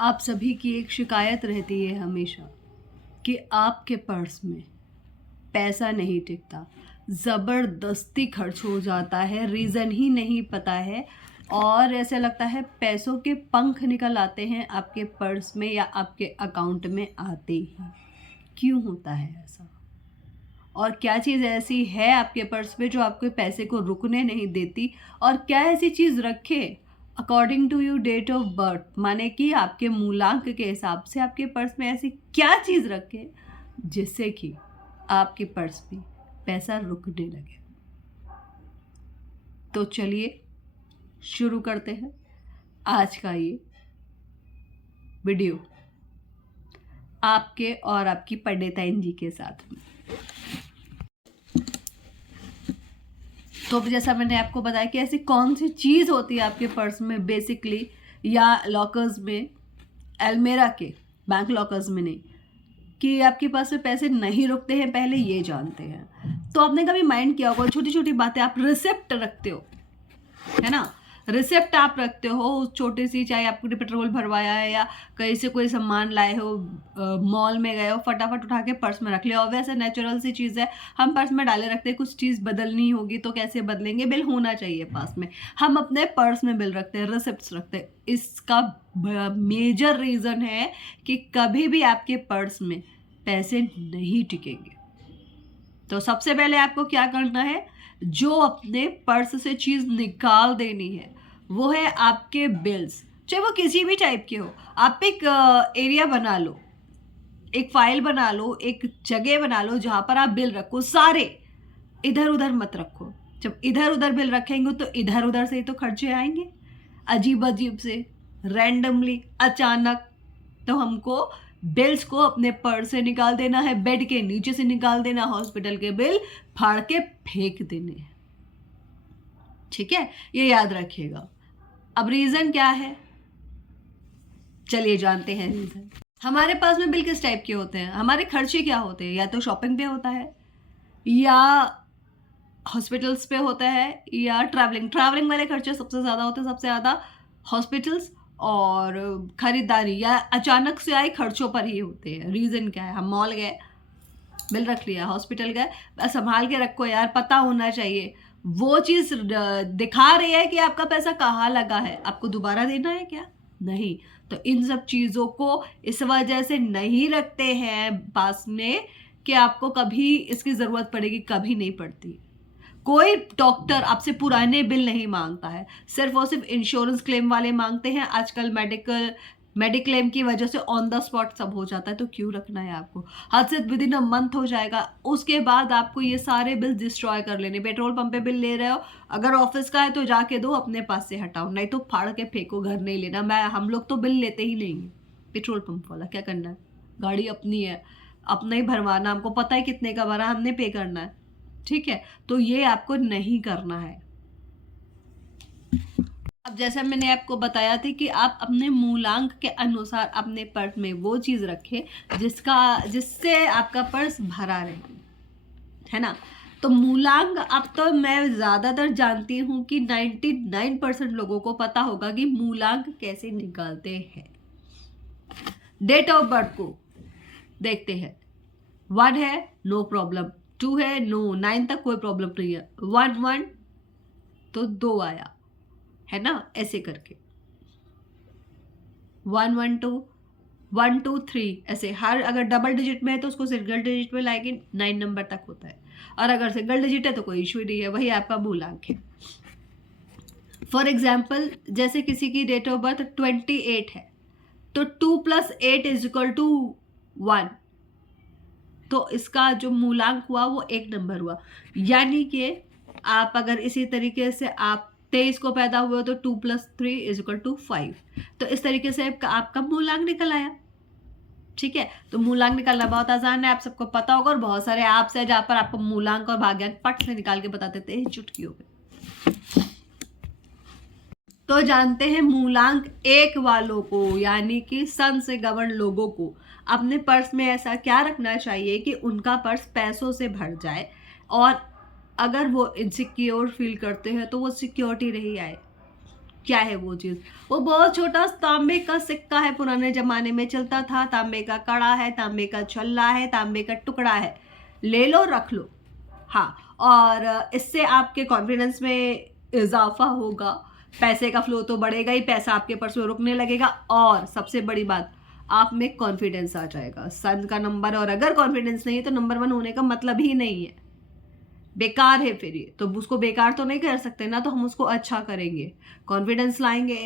आप सभी की एक शिकायत रहती है हमेशा कि आपके पर्स में पैसा नहीं टिकता, ज़बरदस्ती खर्च हो जाता है, रीज़न ही नहीं पता है और ऐसा लगता है पैसों के पंख निकल आते हैं आपके पर्स में या आपके अकाउंट में आते ही। क्यों होता है ऐसा? और क्या चीज़ ऐसी है आपके पर्स में जो आपके पैसे को रुकने नहीं देती? और क्या ऐसी चीज़ रखे according to your date of birth, माने कि आपके मूलांक के हिसाब से आपके पर्स में ऐसी क्या चीज़ रखे जिससे कि आपके पर्स में पैसा रुकने लगे? तो चलिए शुरू करते हैं आज का ये वीडियो आपके और आपकी पंडिताइन जी के साथ में। तो जैसा मैंने आपको बताया कि ऐसी कौन सी चीज़ होती है आपके पर्स में बेसिकली, या लॉकर्स में, अलमेरा के बैंक लॉकर्स में नहीं, कि आपके पास में पैसे नहीं रुकते हैं, पहले ये जानते हैं। तो आपने कभी माइंड किया होगा छोटी छोटी बातें, आप रिसिप्ट रखते हो, है ना? रिसिप्ट आप रखते हो उस छोटी सी, चाहे आपने पेट्रोल भरवाया है या कहीं से कोई सामान लाए हो, मॉल में गए हो, फटाफट उठा के पर्स में रख लिया। और वैसे नेचुरल सी चीज़ है, हम पर्स में डाले रखते हैं। कुछ चीज़ बदलनी होगी तो कैसे बदलेंगे? बिल होना चाहिए पास में, हम अपने पर्स में बिल रखते हैं, रिसिप्ट्स रखते हैं। इसका मेजर रीज़न है कि कभी भी आपके पर्स में पैसे नहीं टिकेंगे। तो सबसे पहले आपको क्या करना है, जो अपने पर्स से चीज़ निकाल देनी है वो है आपके बिल्स, चाहे वो किसी भी टाइप के हो। आप एक एरिया बना लो, एक फाइल बना लो, एक जगह बना लो जहाँ पर आप बिल रखो। सारे इधर उधर मत रखो। जब इधर उधर बिल रखेंगे तो इधर उधर से ही तो खर्चे आएंगे, अजीब अजीब से, रैंडमली, अचानक। तो हमको बिल्स को अपने पर्स से निकाल देना है, बेड के नीचे से निकाल देना, हॉस्पिटल के बिल फाड़ के फेंक देने हैं। ठीक है, ये याद रखिएगा। अब रीजन क्या है, चलिए जानते हैं रीजन। हमारे पास में बिल किस टाइप के होते हैं, हमारे खर्चे क्या होते हैं? या तो शॉपिंग पे होता है, या हॉस्पिटल्स पे होता है, या ट्रैवलिंग वाले खर्चे सबसे ज़्यादा होते हैं। सबसे ज़्यादा हॉस्पिटल्स और खरीदारी या अचानक से आए खर्चों पर ही होते हैं। रीज़न क्या है, हम मॉल गए, बिल रख लिया, हॉस्पिटल गए, बस संभाल के रखो यार, पता होना चाहिए। वो चीज़ दिखा रही है कि आपका पैसा कहाँ लगा है, आपको दोबारा देना है क्या? नहीं। तो इन सब चीज़ों को इस वजह से नहीं रखते हैं पास में कि आपको कभी इसकी ज़रूरत पड़ेगी, कभी नहीं पड़ती। कोई डॉक्टर आपसे पुराने बिल नहीं मांगता है, सिर्फ और सिर्फ इंश्योरेंस क्लेम वाले मांगते हैं। आजकल मेडिक्लेम की वजह से ऑन द स्पॉट सब हो जाता है, तो क्यों रखना है आपको? हद से विद इन अ मंथ हो जाएगा, उसके बाद आपको ये सारे बिल डिस्ट्रॉय कर लेने। पेट्रोल पंप पे बिल ले रहे हो, अगर ऑफिस का है तो जाके दो, अपने पास से हटाओ, नहीं तो फाड़ के फेंको, घर नहीं लेना। हम लोग तो बिल लेते ही नहीं है पेट्रोल पंप वाला, क्या करना है? गाड़ी अपनी है, अपना ही भरवाना, हमको पता है कितने का भरा, हमने पे करना है। ठीक है, तो ये आपको नहीं करना है। अब जैसा मैंने आपको बताया था कि आप अपने मूलांक के अनुसार अपने पर्स में वो चीज़ रखें जिससे आपका पर्स भरा रहे, है ना? तो मूलांक, अब तो मैं ज़्यादातर जानती हूँ कि 99% लोगों को पता होगा कि मूलांक कैसे निकालते हैं। डेट ऑफ बर्थ को देखते हैं, 1 है नो प्रॉब्लम, 2 है नो, 9 तक कोई प्रॉब्लम नहीं है, 1 तो 2 आया, है ना? ऐसे करके 1 1 2 1 2 3 ऐसे, हर अगर डबल डिजिट में है तो उसको सिंगल डिजिट में लाएंगे, 9 नंबर तक होता है। और अगर सिंगल डिजिट है तो कोई इशू नहीं है, वही आपका मूलांक है। फॉर एग्जाम्पल, जैसे किसी की डेट ऑफ बर्थ 28 है, तो 2 + 8 = 1, तो इसका जो मूलांक हुआ वो 1 नंबर हुआ। यानी कि आप अगर इसी तरीके से आप 23 को पैदा हुए हो तो 2 + 3 = 5, तो इस तरीके से आपका मूलांक निकल आया। ठीक है, तो मूलांक निकालना बहुत आसान है, आप सबको पता होगा, और बहुत सारे ऐप्स है जहाँ पर आपको मूलांक और भाग्यांक पट से निकाल के बता देते हैं चुटकियों में। तो जानते हैं मूलांक 1 वालों को, यानी कि सन से गवर्न लोगों को अपने पर्स में ऐसा क्या रखना चाहिए कि उनका पर्स पैसों से भर जाए, और अगर वो इनसिक्योर फील करते हैं तो वो सिक्योरिटी रही आए। क्या है वो चीज़? वो बहुत छोटा तांबे का सिक्का है, पुराने ज़माने में चलता था, तांबे का कड़ा है, तांबे का छल्ला है, तांबे का टुकड़ा है, ले लो रख लो। हाँ, और इससे आपके कॉन्फिडेंस में इजाफा होगा, पैसे का फ्लो तो बढ़ेगा ही, पैसा आपके पर्स में रुकने लगेगा, और सबसे बड़ी बात, आप में कॉन्फिडेंस आ जाएगा। सन का नंबर, और अगर कॉन्फिडेंस नहीं है तो नंबर 1 होने का मतलब ही नहीं है, बेकार है फिर ये। तो उसको बेकार तो नहीं कर सकते ना, तो हम उसको अच्छा करेंगे, कॉन्फिडेंस लाएंगे।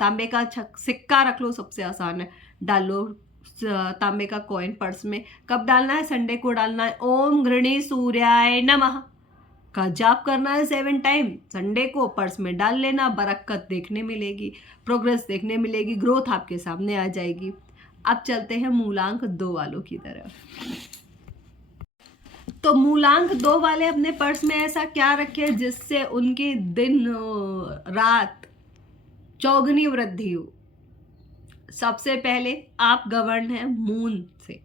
तांबे का सिक्का रख लो, सबसे आसान है, डाल लो तांबे का कॉइन पर्स में। कब डालना है? संडे को डालना है। ओम घृणी सूर्याय नमः का जाप करना है 7 टाइम, संडे को पर्स में डाल लेना। बरकत देखने मिलेगी, प्रोग्रेस देखने मिलेगी, ग्रोथ आपके सामने आ जाएगी। अब चलते हैं मूलांक 2 वालों की तरफ। तो मूलांक 2 वाले अपने पर्स में ऐसा क्या रखे जिससे उनके दिन रात चौगुनी वृद्धि हो? सबसे पहले आप गवर्न हैं मून से।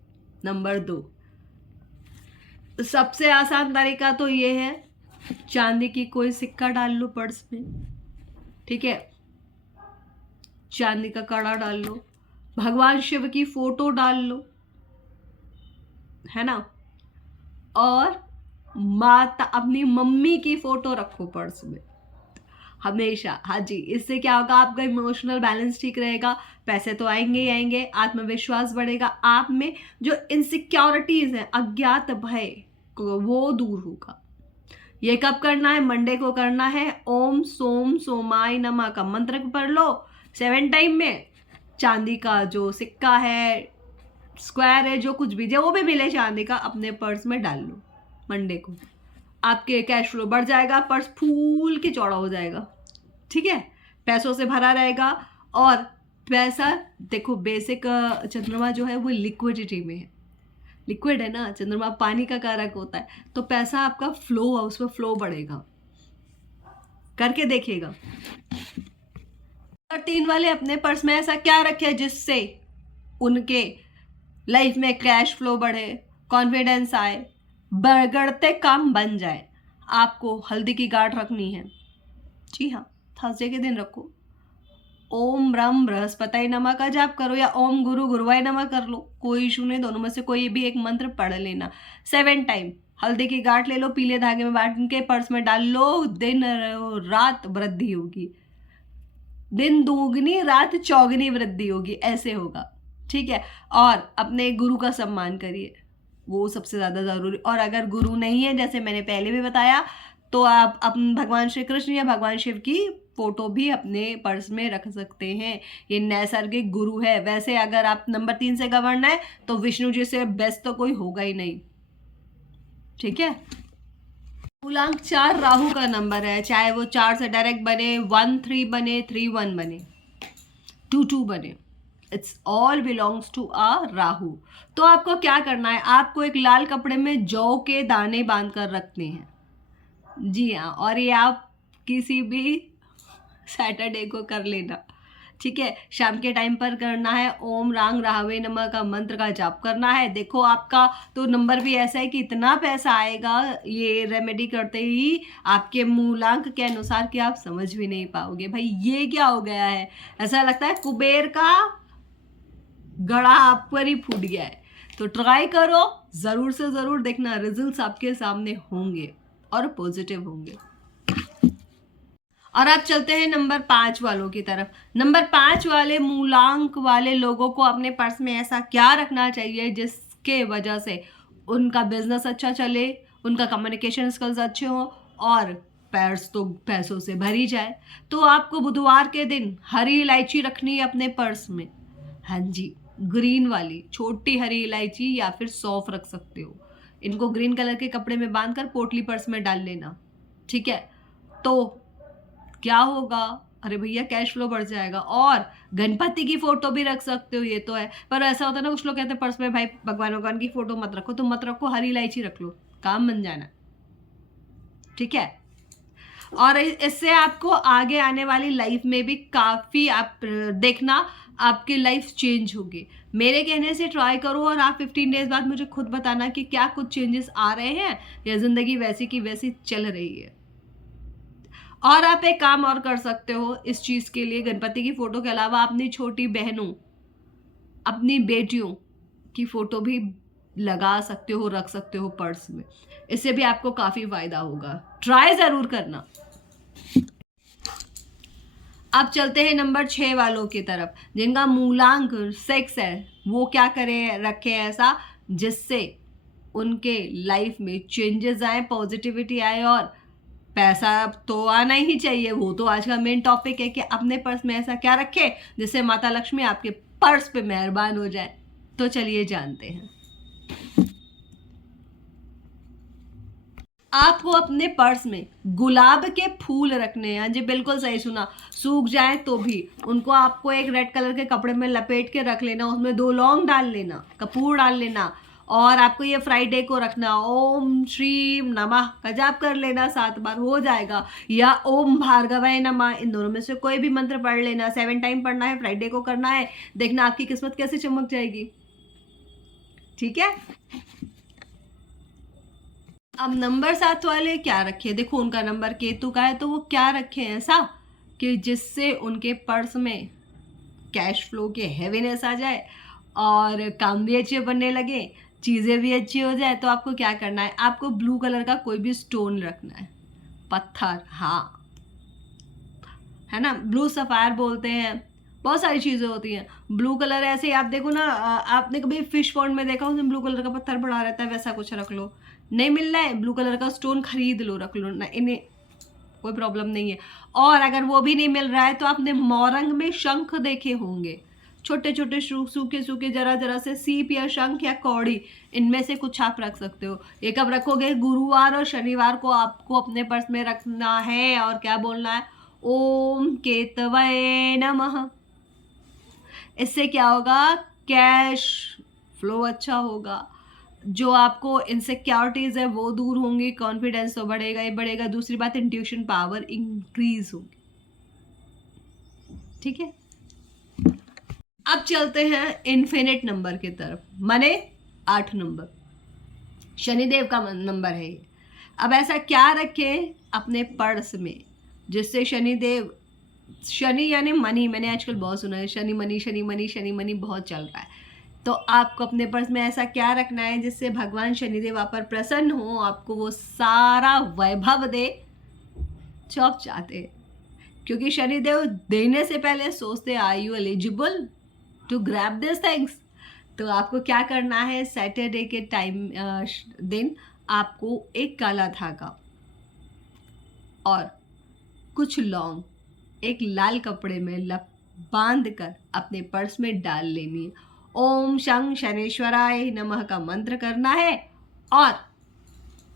नंबर 2, सबसे आसान तरीका तो ये है, चांदी की कोई सिक्का डाल लो पर्स में, ठीक है, चांदी का कड़ा डाल लो, भगवान शिव की फोटो डाल लो, है ना, और माता अपनी मम्मी की फोटो रखो पर्स में हमेशा। हाँ जी, इससे क्या होगा, आपका इमोशनल बैलेंस ठीक रहेगा, पैसे तो आएंगे ही आएंगे, आत्मविश्वास बढ़ेगा, आप में जो इनसिक्योरिटीज हैं, अज्ञात भय, वो दूर होगा। ये कब करना है? मंडे को करना है। ओम सोम सोमाय नमः का मंत्र पढ़ लो 7 टाइम में। चांदी का जो सिक्का है, स्क्वायर है, जो कुछ भी जो भी मिले चांदी का, अपने पर्स में डाल लो मंडे को। आपके कैश फ्लो बढ़ जाएगा, पर्स फूल के चौड़ा हो जाएगा, ठीक है, पैसों से भरा रहेगा। और पैसा देखो, बेसिक चंद्रमा जो है वो लिक्विडिटी में है, लिक्विड है ना, चंद्रमा पानी का कारक होता है, तो पैसा आपका फ्लो, उसमें फ्लो बढ़ेगा, करके देखिएगा। और 3 वाले अपने पर्स में ऐसा क्या रखे जिससे उनके लाइफ में कैश फ्लो बढ़े, कॉन्फिडेंस आए, बगड़ते काम बन जाए। आपको हल्दी की गांठ रखनी है, जी हाँ, थर्सडे के दिन रखो। ओम ब्रह्म बृहस्पति नमः का जाप करो, या ओम गुरु गुरुवाय नमः कर लो, कोई इशू नहीं, दोनों में से कोई भी एक मंत्र पढ़ लेना 7 टाइम। हल्दी की गांठ ले लो, पीले धागे में बांध के पर्स में डाल लो, दिन रात वृद्धि होगी, दिन दोगुनी रात चौगुनी वृद्धि होगी, ऐसे होगा, ठीक है। और अपने गुरु का सम्मान करिए, वो सबसे ज़्यादा ज़रूरी। और अगर गुरु नहीं है, जैसे मैंने पहले भी बताया, तो आप भगवान श्री कृष्ण या भगवान शिव की फोटो भी अपने पर्स में रख सकते हैं, ये नैसर्गिक गुरु है। वैसे अगर आप नंबर 3 से गवर्न है तो विष्णु जी से बेस्ट तो कोई होगा ही नहीं, ठीक है। मूलांक 4 राहु का नंबर है, चाहे वो 4 से डायरेक्ट बने, 1-3 बने, 3-1 बने, 2-2 बने, इट्स ऑल बिलोंग्स टू आ राहु। तो आपको क्या करना है, आपको एक लाल कपड़े में जौ के दाने बांध कर रखने हैं, जी हाँ, और ये आप किसी भी सैटरडे को कर लेना, ठीक है। शाम के टाइम पर करना है, ओम रांग राहवे नमः का मंत्र का जाप करना है। देखो आपका तो नंबर भी ऐसा है कि इतना पैसा आएगा ये रेमेडी करते ही आपके मूलांक के अनुसार कि आप समझ भी नहीं पाओगे, भाई ये क्या हो गया है, ऐसा लगता है कुबेर का गड़ा आप पर ही फूट गया है। तो ट्राई करो, ज़रूर से ज़रूर देखना, रिजल्ट्स आपके सामने होंगे और पॉजिटिव होंगे। और अब चलते हैं नंबर 5 वालों की तरफ। नंबर 5 वाले मूलांक वाले लोगों को अपने पर्स में ऐसा क्या रखना चाहिए जिसके वजह से उनका बिजनेस अच्छा चले, उनका कम्युनिकेशन स्किल्स अच्छे हो, और पर्स तो पैसों से भरी जाए। तो आपको बुधवार के दिन हरी इलायची रखनी है अपने पर्स में, हाँ जी, ग्रीन वाली छोटी हरी इलायची, या फिर सौंफ रख सकते हो। इनको ग्रीन कलर के कपड़े में बांधकर पोटली पर्स में डाल लेना, ठीक है। तो क्या होगा, अरे भैया कैश फ्लो बढ़ जाएगा। और गणपति की फोटो भी रख सकते हो, ये तो है, पर ऐसा होता है ना, कुछ लोग कहते हैं पर्स में भाई भगवान की फोटो मत रखो, तो मत रखो, हरी इलायची रख लो, काम बन जाना, ठीक है। और इससे आपको आगे आने वाली लाइफ में भी काफ़ी आप देखना, आपकी लाइफ चेंज होगी। मेरे कहने से ट्राई करो, और आप 15 डेज बाद मुझे खुद बताना कि क्या कुछ चेंजेस आ रहे हैं या ज़िंदगी वैसी की वैसी चल रही है। और आप एक काम और कर सकते हो इस चीज के लिए, गणपति की फोटो के अलावा अपनी छोटी बहनों, अपनी बेटियों की फोटो भी लगा सकते हो, रख सकते हो पर्स में। इससे भी आपको काफी फायदा होगा, ट्राई जरूर करना। अब चलते हैं नंबर 6 वालों की तरफ, जिनका मूलांक 6 है। वो क्या करें, रखें ऐसा जिससे उनके लाइफ में चेंजेस आए, पॉजिटिविटी आए, और पैसा तो आना ही चाहिए। वो तो आज का मेन टॉपिक है कि अपने पर्स में ऐसा क्या रखे जिससे माता लक्ष्मी आपके पर्स पे मेहरबान हो जाए। तो चलिए जानते हैं। आपको अपने पर्स में गुलाब के फूल रखने हैं। जी बिल्कुल सही सुना, सूख जाए तो भी उनको आपको एक रेड कलर के कपड़े में लपेट के रख लेना, उसमें 2 लौंग डाल लेना, कपूर डाल लेना, और आपको ये फ्राइडे को रखना। ओम श्रीम नमः का जाप कर लेना 7 बार, हो जाएगा। या ओम भार्गवाय नमः, इन दोनों में से कोई भी मंत्र पढ़ लेना। 7 टाइम पढ़ना है, फ्राइडे को करना है। देखना आपकी किस्मत कैसे चमक जाएगी। ठीक है। अब नंबर 7 वाले क्या रखे, देखो उनका नंबर केतु का है, तो वो क्या रखे ऐसा कि जिससे उनके पर्स में कैश फ्लो के हैवीनेस आ जाए और काम भी अच्छे बनने लगे, चीज़ें भी अच्छी हो जाए। तो आपको क्या करना है, आपको ब्लू कलर का कोई भी स्टोन रखना है, पत्थर, हाँ, है ना, ब्लू सफायर बोलते हैं, बहुत सारी चीज़ें होती हैं। ब्लू कलर ऐसे आप देखो ना, आपने कभी फिश पॉन्ड में देखा उसमें ब्लू कलर का पत्थर पड़ा रहता है, वैसा कुछ रख लो। नहीं मिल रहा है, ब्लू कलर का स्टोन खरीद लो, रख लो ना, इन्हें कोई प्रॉब्लम नहीं है। और अगर वो भी नहीं मिल रहा है तो आपने मोरंग में शंख देखे होंगे, छोटे छोटे सूखे सूखे जरा जरा से सीप या शंख या कौड़ी, इनमें से कुछ आप रख सकते हो। ये कब रखोगे, गुरुवार और शनिवार को आपको अपने पर्स में रखना है। और क्या बोलना है, ओम केतवे नमः। इससे क्या होगा, कैश फ्लो अच्छा होगा, जो आपको इनसिक्योरिटीज है वो दूर होंगी, कॉन्फिडेंस तो बढ़ेगा ही बढ़ेगा। दूसरी बात, इंट्यूशन पावर इंक्रीज होगी। ठीक है। अब चलते हैं इन्फिनिट नंबर की तरफ, माने 8 नंबर, शनिदेव का नंबर है ये। अब ऐसा क्या रखें अपने पर्स में जिससे शनिदेव, शनि यानी मनी, मैंने आजकल बहुत सुना है Shani money, Shani money, Shani money बहुत चल रहा है। तो आपको अपने पर्स में ऐसा क्या रखना है जिससे भगवान शनिदेव आप पर प्रसन्न हो, आपको वो सारा वैभव दे जो आप चाहते हैं। क्योंकि शनिदेव देने से पहले सोचते, are you eligible to grab this things. तो आपको क्या करना है, सैटरडे के टाइम दिन आपको एक काला धागा और कुछ लौंग एक लाल कपड़े में बांध कर अपने पर्स में डाल लेनी है। ओम शं शनेश्वराय नमः का मंत्र करना है, और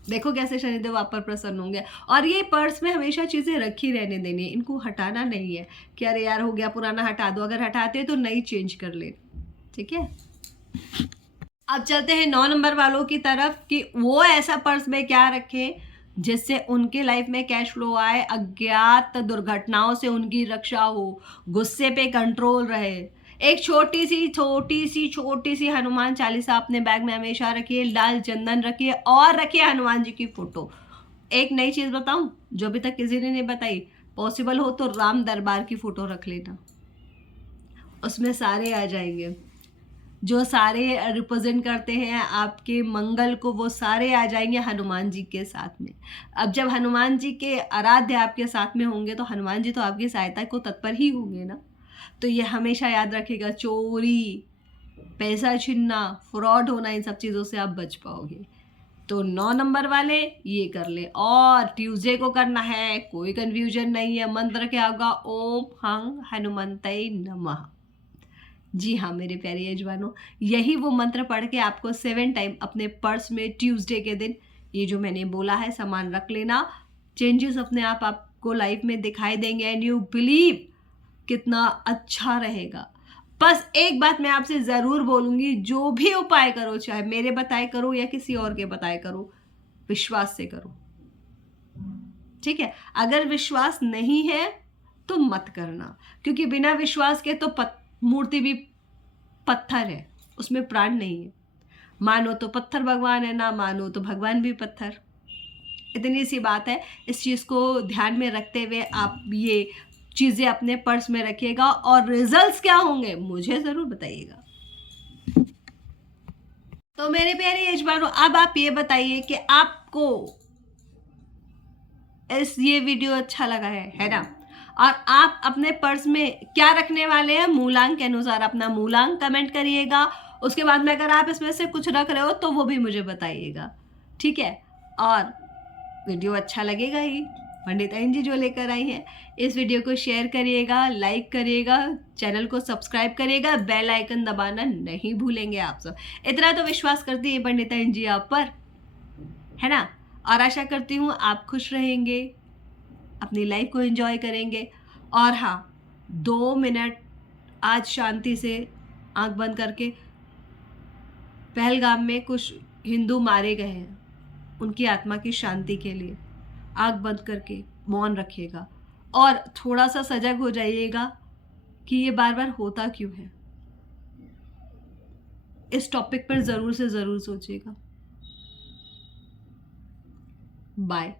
देखो कैसे शनिदेव आप पर प्रसन्न होंगे। और ये पर्स में हमेशा चीज़ें रखी रहने देनी है, इनको हटाना नहीं है कि अरे यार हो गया पुराना हटा दो, अगर हटाते हैं तो नई चेंज कर ले। ठीक है। अब चलते हैं 9 नंबर वालों की तरफ कि वो ऐसा पर्स में क्या रखें जिससे उनके लाइफ में कैश फ्लो आए, अज्ञात दुर्घटनाओं से उनकी रक्षा हो, गुस्से पे कंट्रोल रहे। एक छोटी सी हनुमान चालीसा अपने बैग में हमेशा रखिए, लाल चंदन रखिए, और रखिए हनुमान जी की फोटो। एक नई चीज बताऊं जो अभी तक किसी ने नहीं बताई, पॉसिबल हो तो राम दरबार की फोटो रख लेना, उसमें सारे आ जाएंगे जो सारे रिप्रेजेंट करते हैं आपके मंगल को, वो सारे आ जाएंगे हनुमान जी के साथ में। अब जब हनुमान जी के आराध्य आपके साथ में होंगे तो हनुमान जी तो आपकी सहायता को तत्पर ही होंगे ना। तो ये हमेशा याद रखिएगा, चोरी, पैसा छीनना, फ्रॉड होना, इन सब चीज़ों से आप बच पाओगे। तो 9 नंबर वाले ये कर ले। और ट्यूसडे को करना है, कोई कंफ्यूजन नहीं है, मंत्र क्या होगा, ओम हंग हनुमंतये नमः। जी हाँ मेरे प्यारे यजमानों, यही वो मंत्र पढ़ के आपको 7 टाइम अपने पर्स में ट्यूसडे के दिन ये जो मैंने बोला है सामान रख लेना। चेंजेस अपने आप आपको लाइफ में दिखाई देंगे, एंड यू बिलीव कितना अच्छा रहेगा। बस एक बात मैं आपसे ज़रूर बोलूँगी, जो भी उपाय करो, चाहे मेरे बताए करो या किसी और के बताए करो, विश्वास से करो। ठीक है। अगर विश्वास नहीं है तो मत करना, क्योंकि बिना विश्वास के तो मूर्ति भी पत्थर है, उसमें प्राण नहीं है। मानो तो पत्थर भगवान है, ना मानो तो भगवान भी पत्थर। इतनी सी बात है, इस चीज़ को ध्यान में रखते हुए आप ये चीज़ें अपने पर्स में रखिएगा और रिजल्ट्स क्या होंगे मुझे ज़रूर बताइएगा। तो मेरे प्यारे यजमानों, अब आप ये बताइए कि आपको ये वीडियो अच्छा लगा है ना? और आप अपने पर्स में क्या रखने वाले हैं, मूलांक के अनुसार अपना मूलांक कमेंट करिएगा। उसके बाद में अगर आप इसमें से कुछ रख रहे हो तो वो भी मुझे बताइएगा, ठीक है? और वीडियो अच्छा लगेगा ही, पंडिताइन जी जो लेकर आई हैं। इस वीडियो को शेयर करिएगा, लाइक करिएगा, चैनल को सब्सक्राइब करिएगा, बेल आइकन दबाना नहीं भूलेंगे आप सब। इतना तो विश्वास करती है पंडिताइन जी आप पर, है ना? और आशा करती हूँ आप खुश रहेंगे, अपनी लाइफ को एंजॉय करेंगे। और हाँ, 2 मिनट आज शांति से आंख बंद करके, पहलगाम में कुछ हिंदू मारे गए हैं, उनकी आत्मा की शांति के लिए आंख बंद करके मौन रखिएगा और थोड़ा सा सजग हो जाइएगा कि ये बार बार होता क्यों है। इस टॉपिक पर ज़रूर से ज़रूर सोचिएगा। बाय।